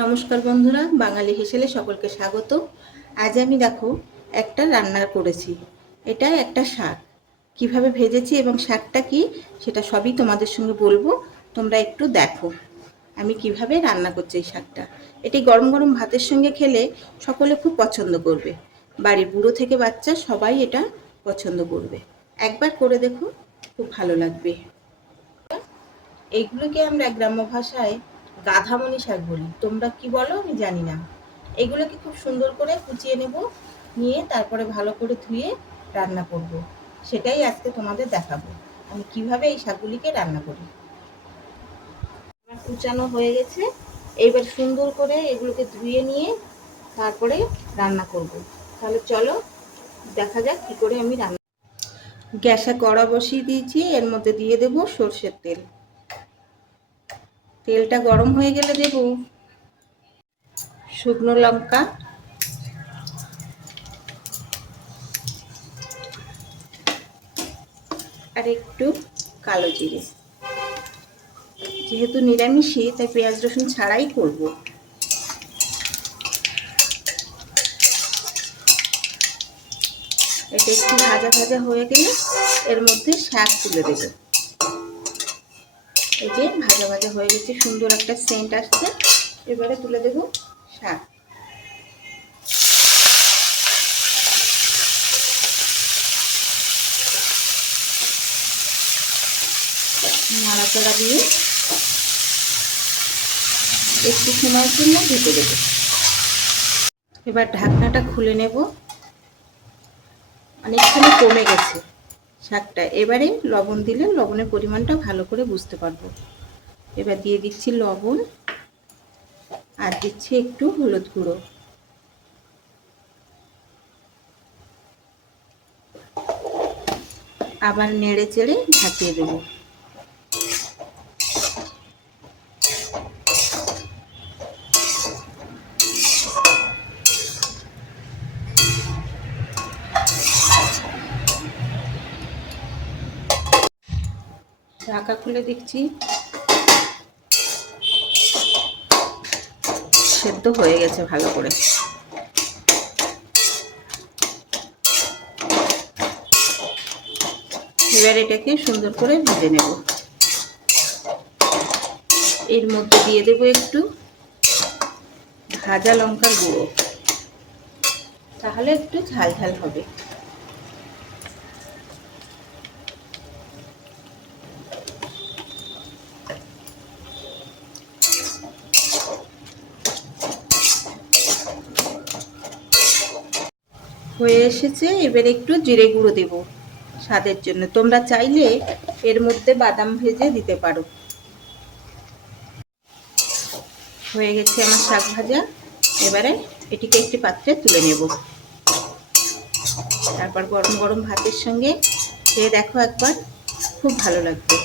নমস্কার বন্ধুরা, বাঙালি হেসেলে সকলকে স্বাগত। আজ আমি দেখো একটা রান্না করেছি। এটা একটা শাক কিভাবে ভেজেছি এবং শাকটা কি সেটা সবই তোমাদের সঙ্গে বলবো। তোমরা একটু দেখো আমি কিভাবে রান্না করছি এই শাকটা। এটি গরম গরম ভাতের সঙ্গে খেলে সকলে খুব পছন্দ করবে। বাড়ির বুড়ো থেকে বাচ্চা সবাই এটা পছন্দ করবে। একবার করে দেখো, খুব ভালো লাগবে। এইগুলোকে আমরা গ্রাম্য ভাষায় গাধামণি শাক বলি, তোমরা কি বলো আমি জানি না। এগুলোকে খুব সুন্দর করে কুচিয়ে নেব, নিয়ে তারপরে ভালো করে ধুয়ে রান্না করব। সেটাই আজকে তোমাদের দেখাবো আমি কিভাবে এই শাকগুলিকে রান্না করি। আমার কুচানো হয়ে গেছে, এইবার সুন্দর করে এগুলোকে ধুয়ে নিয়ে তারপরে রান্না করব। তাহলে চলো দেখা যাক কি করে আমি রান্না। গ্যাসে কড়া বসিয়ে দিয়েছি, এর মধ্যে দিয়ে দেব সর্ষের তেল। তেলটা গরম হয়ে গেলে দেব শুকনো লঙ্কা, আর একটু কালো জিরে। যেহেতু নিরামিষই তাই পেঁয়াজ রসুন ছাড়াই করব। এটা একটু ভাজা ভাজা হয়ে গেলে এর মধ্যে শাক তুলে দেব। এই যে ভাজা ভাজা হয়ে গেছে, সুন্দর একটা সেন্ট আসছে। এবারে তুলে দেব শাক। নাড়াচাড়া দিয়ে একটু সময়ের জন্য ঢেকে দেব। এবার ঢাকনাটা খুলে নেব। অনেকখানি কমে গেছে শাকটা। এবারে লবণ দিলে লবণের পরিমাণটা ভালো করে বুঝতে পারবো। এবার দিয়ে দিচ্ছি লবণ, আর দিচ্ছি একটু হলুদ গুঁড়ো। আবার নেড়ে চেড়ে ঢাকিয়ে দেব। ঢাকা খুলে দেখছি সেদ্ধ হয়ে গেছে ভালো করে। এবার এটাকে সুন্দর করে ভেজে নেব। এর মধ্যে দিয়ে দেব একটু ভাজা লঙ্কার গুঁড়ো, তাহলে একটু ঝাল ঝাল হবে। হয়ে এসেছে, এবার একটু জিরে গুঁড়ো দেব স্বাদের জন্য। তোমরা চাইলে এর মধ্যে বাদাম ভেজে দিতে পারো। হয়ে গেছে আমার শাক ভাজা। এবারে এটিকে একটি পাত্রে তুলে নেব। তারপর গরম গরম ভাতের সঙ্গে খেয়ে দেখো একবার, খুব ভালো লাগবে।